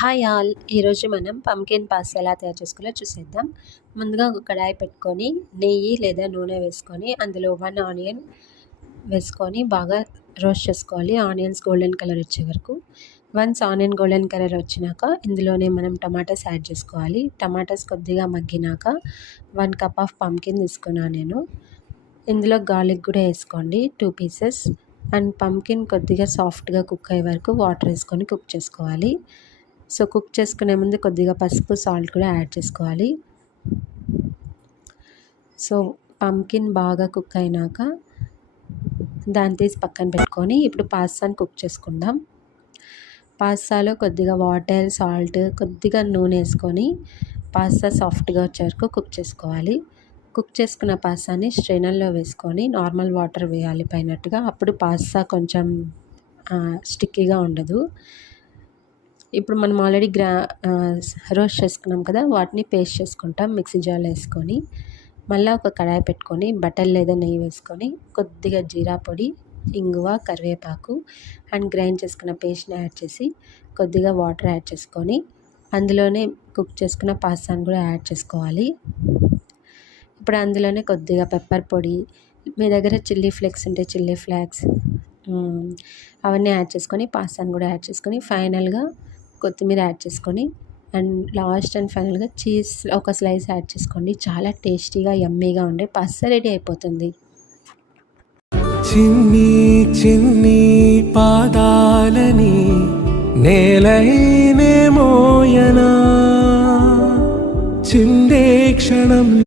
Hi all! ఈరోజు మనం pumpkin pasta ఎలా తయారు చేసుకోవాలో చూసేద్దాం. ముందుగా ఒక కడాయి పెట్టుకొని నెయ్యి లేదా నూనె వేసుకొని అందులో 1 ఆనియన్ వేసుకొని బాగా రోస్ట్ చేసుకోవాలి. ఆనియన్స్ గోల్డెన్ కలర్ వచ్చే వరకు. వన్స్ ఆనియన్ గోల్డెన్ కలర్ వచ్చినాక ఇందులోనే మనం టమాటాస్ యాడ్ చేసుకోవాలి. టమాటాస్ కొద్దిగా మగ్గినాక 1 కప్ ఆఫ్ పంకిన్ తీసుకున్నాను నేను. ఇందులో గార్లిక్ కూడా వేసుకోండి 2 పీసెస్. అండ్ పంకిన్ కొద్దిగా సాఫ్ట్గా కుక్ అయ్యే వరకు వాటర్ వేసుకొని కుక్ చేసుకోవాలి. సో కుక్ చేసుకునే ముందు కొద్దిగా పసుపు సాల్ట్ కూడా యాడ్ చేసుకోవాలి. సో పంకిన్ బాగా కుక్ అయినాక దాన్ని తీసి పక్కన పెట్టుకొని ఇప్పుడు పాస్తాని కుక్ చేసుకుందాం. పాస్తాలో కొద్దిగా వాటర్, సాల్ట్, కొద్దిగా నూనె వేసుకొని పాస్తా సాఫ్ట్గా వచ్చే వరకు కుక్ చేసుకోవాలి. కుక్ చేసుకున్న పాస్తాని స్ట్రైనర్లో వేసుకొని నార్మల్ వాటర్ వేయాలి పైనట్టుగా. అప్పుడు పాస్తా కొంచెం స్టిక్కీగా ఉండదు. ఇప్పుడు మనం ఆల్రెడీ రోస్ట్ చేసుకున్నాం కదా, వాటిని పేస్ట్ చేసుకుంటాం మిక్సీ జార్లో వేసుకొని. మళ్ళీ ఒక కడాయి పెట్టుకొని బటర్ లేదా నెయ్యి వేసుకొని కొద్దిగా జీరా పొడి, ఇంగువ, కరివేపాకు అండ్ గ్రైండ్ చేసుకున్న పేస్ట్ని యాడ్ చేసి కొద్దిగా వాటర్ యాడ్ చేసుకొని అందులోనే కుక్ చేసుకున్న పాస్తాను కూడా యాడ్ చేసుకోవాలి. ఇప్పుడు అందులోనే కొద్దిగా పెప్పర్ పొడి, మీ దగ్గర చిల్లీ ఫ్లేక్స్ ఉంటే చిల్లీ ఫ్లేక్స్ అవన్నీ యాడ్ చేసుకొని పాస్తాను కూడా యాడ్ చేసుకొని ఫైనల్గా కొత్తిమీర యాడ్ చేసుకొని అండ్ లాస్ట్ అండ్ ఫైనల్గా చీజ్ ఒక స్లైస్ యాడ్ చేసుకోండి. చాలా టేస్టీగా యమ్మీగా ఉండే పాస్తా రెడీ అయిపోతుంది. చిన్ని చిన్ని పాదాలని నేలైనే మోయనా చిందే క్షణం